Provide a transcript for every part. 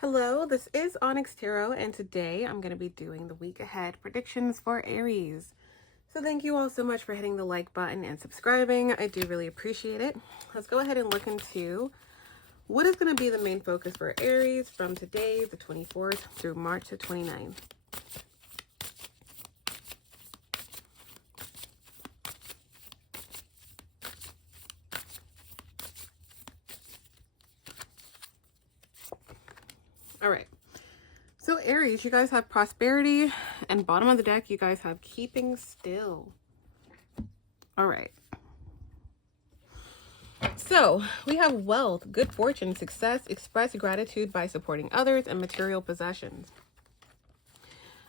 Hello, this is Onyx Tarot, and today I'm going to be doing the week ahead predictions for Aries. So thank you all so much for hitting the like button and subscribing. I do really appreciate it. Let's go ahead and look into what is going to be the main focus for Aries from today, the 24th, through March the 29th. All right. So Aries, you guys have prosperity, and bottom of the deck, you guys have keeping still. All right. So we have wealth, good fortune, success, express gratitude by supporting others, and material possessions.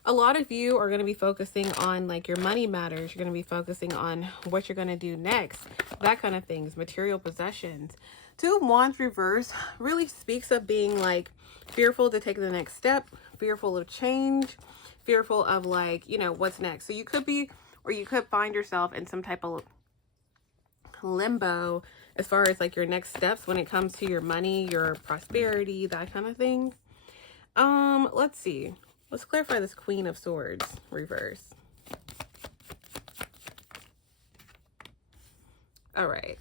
A lot of you are going to be focusing on like your money matters. You're going to be focusing on what you're going to do next, that kind of things, material possessions. Two of Wands reverse really speaks of being like fearful to take the next step, fearful of change, fearful of like, you know, what's next. So you could be, or you could find yourself in some type of limbo as far as like your next steps when it comes to your money, your prosperity, that kind of thing. Let's see. Let's clarify this Queen of Swords reverse. All right.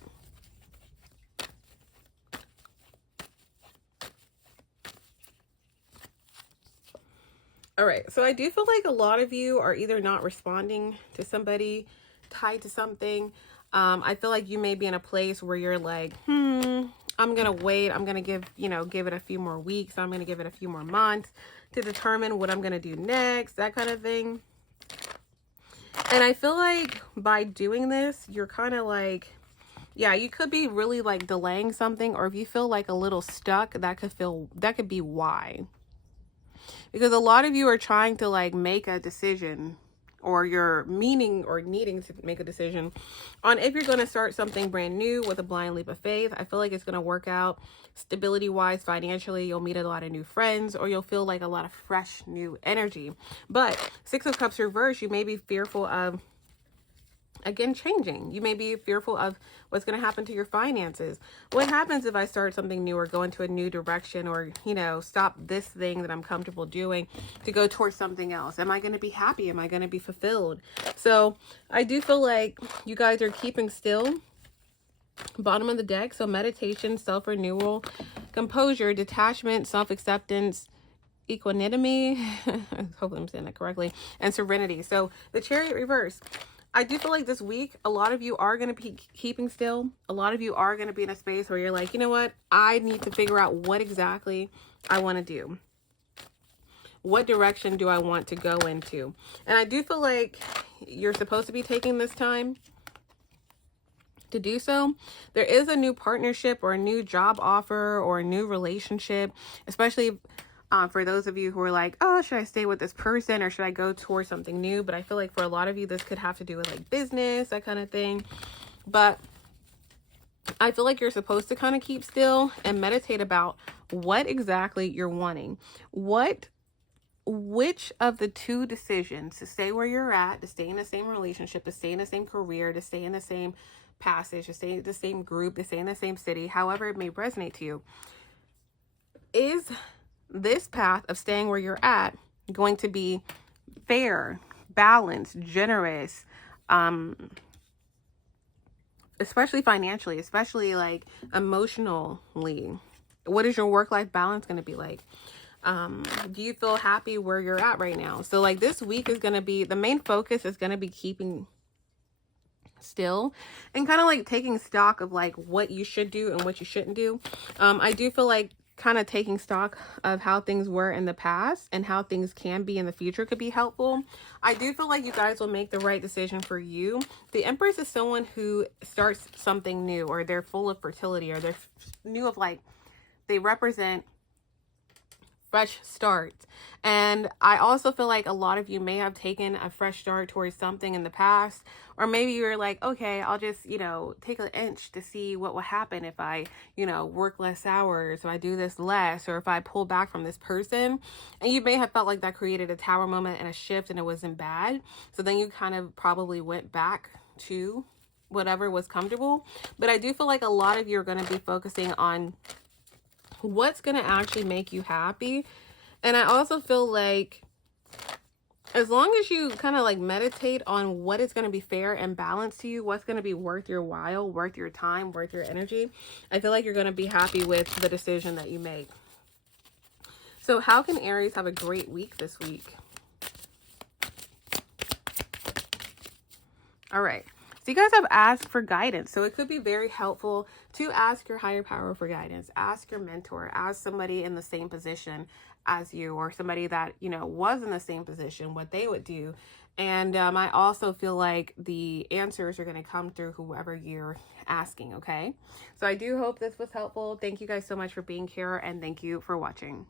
All right. So I do feel like a lot of you are either not responding to somebody tied to something. I feel like you may be in a place where you're like, I'm going to wait. I'm going to give it a few more weeks. I'm going to give it a few more months to determine what I'm going to do next, that kind of thing. And I feel like by doing this, you're kind of like, yeah, you could be really like delaying something, or if you feel like a little stuck, that could be why. Because a lot of you are trying to like make a decision, or you're meaning or needing to make a decision on if you're going to start something brand new with a blind leap of faith. I feel like it's going to work out stability wise, financially. You'll meet a lot of new friends, or you'll feel like a lot of fresh new energy. But Six of Cups reverse, you may be fearful of, again, changing. You may be fearful of what's going to happen to your finances. What happens if I start something new or go into a new direction, or, you know, stop this thing that I'm comfortable doing to go towards something else? Am I going to be happy? Am I going to be fulfilled? So I do feel like you guys are keeping still. Bottom of the deck. So meditation, self-renewal, composure, detachment, self-acceptance, equanimity. Hopefully I'm saying that correctly. And serenity. So the Chariot reverse. I do feel like this week, a lot of you are going to be keeping still. A lot of you are going to be in a space where you're like, you know what? I need to figure out what exactly I want to do. What direction do I want to go into? And I do feel like you're supposed to be taking this time to do so. There is a new partnership or a new job offer or a new relationship, especially for those of you who are like, oh, should I stay with this person or should I go towards something new? But I feel like for a lot of you, this could have to do with like business, that kind of thing. But I feel like you're supposed to kind of keep still and meditate about what exactly you're wanting. Which of the two decisions, to stay where you're at, to stay in the same relationship, to stay in the same career, to stay in the same passage, to stay in the same group, to stay in the same city, however it may resonate to you, is this path of staying where you're at going to be fair, balanced, generous, especially financially, especially like emotionally? What is your work-life balance going to be like? Do you feel happy where you're at right now? So like this week is going to be, the main focus is going to be keeping still and kind of like taking stock of like what you should do and what you shouldn't do. I do feel like kind of taking stock of how things were in the past and how things can be in the future could be helpful. I do feel like you guys will make the right decision for you. The Empress is someone who starts something new, or they're full of fertility, or they're new of like, they represent fresh starts. And I also feel like a lot of you may have taken a fresh start towards something in the past, or maybe you're like, okay, I'll just, you know, take an inch to see what will happen if I, you know, work less hours, or I do this less, or if I pull back from this person. And you may have felt like that created a tower moment and a shift, and it wasn't bad. So then you kind of probably went back to whatever was comfortable. But I do feel like a lot of you are going to be focusing on what's going to actually make you happy. And I also feel like as long as you kind of like meditate on what is going to be fair and balanced to you, what's going to be worth your while, worth your time, worth your energy, I feel like you're going to be happy with the decision that you make. So how can Aries have a great week this week? All right. So you guys have asked for guidance. So it could be very helpful to ask your higher power for guidance. Ask your mentor. Ask somebody in the same position as you, or somebody that, you know, was in the same position, what they would do. And I also feel like the answers are going to come through whoever you're asking, okay? So I do hope this was helpful. Thank you guys so much for being here, and thank you for watching.